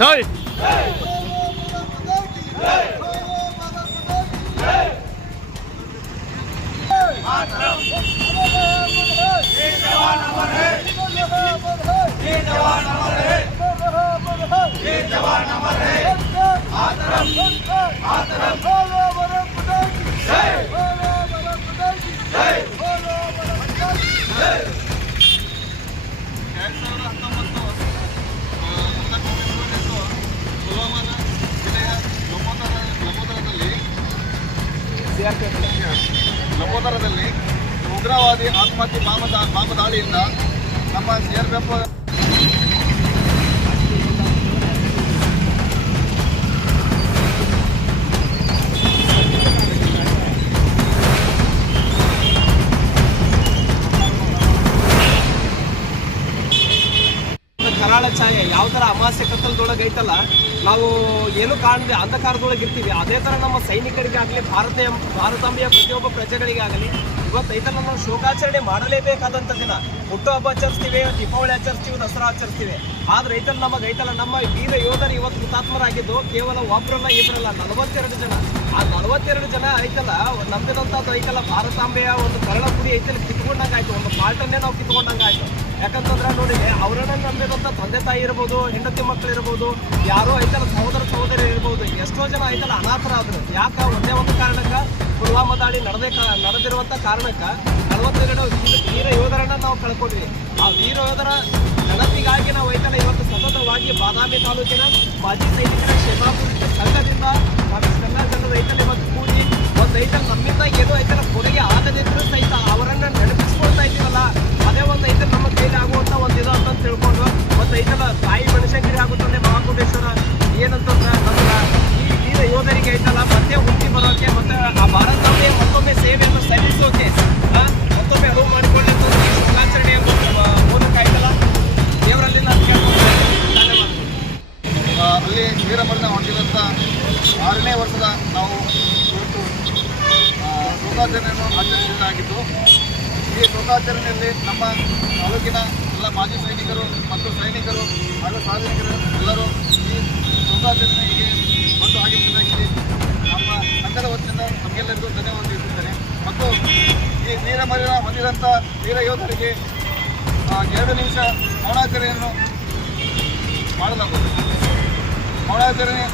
ಜೈ ಲಬೋದರದಲ್ಲಿ ಉಗ್ರವಾದಿ ಆತ್ಮಹತ್ಯೆ ಬಾಂಬ್ ದಾಳಿಯಿಂದ ನಮ್ಮ ಸಿಆರ್ಪಿಎಫ್ ಕರಾಳ ಛಾಯೆ ಯಾವ ಥರ ಅಮಾವಾಸ್ಯೆ ಕತ್ತಲದೊಳಗೆ ಐತಲ್ಲ, ನಾವು ಏನು ಕಾಣದೆ ಅಂಧಕಾರದೊಳಗೆ ಇರ್ತೀವಿ. ಅದೇ ಥರ ನಮ್ಮ ಸೈನಿಕರಿಗಾಗಲಿ ಭಾರತಾಂಬೆಯ ಪ್ರತಿಯೊಬ್ಬ ಪ್ರಜೆಗಳಿಗೆ ಆಗಲಿ ಇವತ್ತು ಐತಲ್ಲ ನಾವು ಶೋಕಾಚರಣೆ ಮಾಡಲೇಬೇಕಾದಂಥ ದಿನ. ಹುಟ್ಟುಹಬ್ಬ ಆಚರಿಸ್ತೀವಿ, ದೀಪಾವಳಿ ಆಚರಿಸ್ತೀವಿ, ದಸರಾ ಆಚರಿಸ್ತೀವಿ. ಆದ್ರೆ ಐತಲ್ಲ ನಮ್ಮ ವೀರ ಯೋಧರು ಇವತ್ತು ಹುತಾತ್ಮರಾಗಿದ್ದು ಕೇವಲ ಒಬ್ಬರಲ್ಲ ಇಬ್ಬರಲ್ಲ 42 ಜನ. ಆ 42 ಜನ ಐತಲ್ಲ ನಮ್ದಿರೋಂಥದ್ದು ಐತಲ್ಲ ಭಾರತಾಂಬೆಯ ಒಂದು ಕರಳ ಪುಡಿ ಐತಲ್ಲ ಕಿತ್ಕೊಂಡಂಗಾಯ್ತು, ಒಂದು ಪಾರ್ಟನ್ನೇ ನಾವು ಕಿತ್ಕೊಂಡಂಗಾಯ್ತು. ಯಾಕಂತಂದ್ರೆ ನೋಡಿ, ಅವರನ್ನ ನಂಬಿರೋಂಥ ತಂದೆ ತಾಯಿ ಇರ್ಬೋದು, ಹೆಂಡತಿ ಮಕ್ಕಳು ಇರ್ಬೋದು, ಯಾರೋ ಐತಲ್ಲ ಸಹೋದರಿ ಇರ್ಬೋದು, ಎಷ್ಟೋ ಜನ ಐತಲ್ಲ ಅನಾಥರಾದ್ರು. ಯಾಕೆ? ಒಂದೇ ಒಂದು ಕಾರಣಕ್ಕೆ, ಪುಲ್ವಾಮಾ ದಾಳಿ ನಡೆದಿರುವಂಥ ಕಾರಣಕ್ಕೆ 42 ವೀರ ಯೋಧರನ್ನ ನಾವು ಕಳ್ಕೊಂಡ್ವಿ. ಆ ವೀರ ಯೋಧರ ನೆನಪಿಗಾಗಿ ನಾವು ಐತಲ್ಲ ಇವತ್ತು ಸತತವಾಗಿ ಬಾದಾಮಿ ತಾಲೂಕಿನ ಮಾಜಿ ಸೈನಿಕರ ಕ್ಷೇಮಾಭಿವೃದ್ಧಿ ಸಂಘದಿಂದ ನಾವಿಷ್ಟೆಲ್ಲ ಜನರು ಐತಲ್ಲ ಇವತ್ತು ಕೂಡಿ ಒಂದು ಐತಲ್ಲ ನಮ್ಮಿಂದ ಏನೋ ಐತಲ್ಲ ಕೊಡುಗೆ ಆಗದಿದ್ರು ಸಹಿತ ಅವರನ್ನ ನೆನಪಿಸ್ಕೊಳ್ತಾ ಇದ್ದೀವಲ್ಲ, ಅದೇ ಒಂದು ಐತಲ್ಲ ನಮ್ಮ ಕೈಲಿ ಆಗುವಂಥ ಒಂದು ಇದು ಅಂತ ತಿಳ್ಕೊಂಡು ಒಂದು ಐತಲ್ಲ ತಾಯಿ ಬನಶಂಕರಿ ಆಗುತ್ತದೆ ಮಹಾಕೋಟೇಶ್ವರ ಏನಂತಂದ್ರೆ ನಮ್ಗೆ ಈ ವೀರ ಯೋಧರಿಗೆ ಐತಲ್ಲ ಮತ್ತೆ ಹುಟ್ಟಿ ಬರೋಕೆ ಮತ್ತೆ ಆ ಭಾರತಾಂಬೆಯ ಮತ್ತೊಮ್ಮೆ ಸೇವೆಯನ್ನು ಸಲ್ಲಿಸೋಕೆ ಮತ್ತೊಮ್ಮೆ ಅನುವು ಮಾಡಿಕೊಳ್ಳಿ ಅಂತ ಈ ಶುಭಾಚರಣೆಯ ಮೂಲಕ ಐತಲ್ಲ ದೇವರಲ್ಲಿ ನಾನು ಕೇಳ್ಕೊಂಡು ಅಲ್ಲಿ ವೀರಮರಣ ಹೊಂದಿದಂಥ 6ನೇ ವರ್ಷದ ನಾವು ಇವತ್ತು ಶೋಕಾಚರಣೆಯನ್ನು ಆಚರಿಸಲಾಗಿದ್ದು, ಈ ಶೋಕಾಚರಣೆಯಲ್ಲಿ ನಮ್ಮ ತಾಲೂಕಿನ ಎಲ್ಲ ಮಾಜಿ ಸೈನಿಕರು ಮತ್ತು ಸೈನಿಕರು ಹಾಗೂ ಸಾರ್ವಜನಿಕರು ಎಲ್ಲರೂ ಈ ಶೋಕಾಚರಣೆಗೆ ಬಂದು ಆಗಮಿಸಲಾಗಿದೆ. ನಮ್ಮ ಸಂಘದ ವತಿಯಿಂದ ನಮಗೆಲ್ಲರಿಗೂ ಧನ್ಯವಾದ ತಿಳಿಸುತ್ತೇನೆ. ಮತ್ತು ಈ ವೀರಮರಣ ಹೊಂದಿದಂಥ ವೀರ ಯೋಧರಿಗೆ 2 ನಿಮಿಷ ಮೌನಾಚರಣೆಯನ್ನು ಮಾಡಲಾಗುತ್ತದೆ. ಮೌನಾಚರಣೆ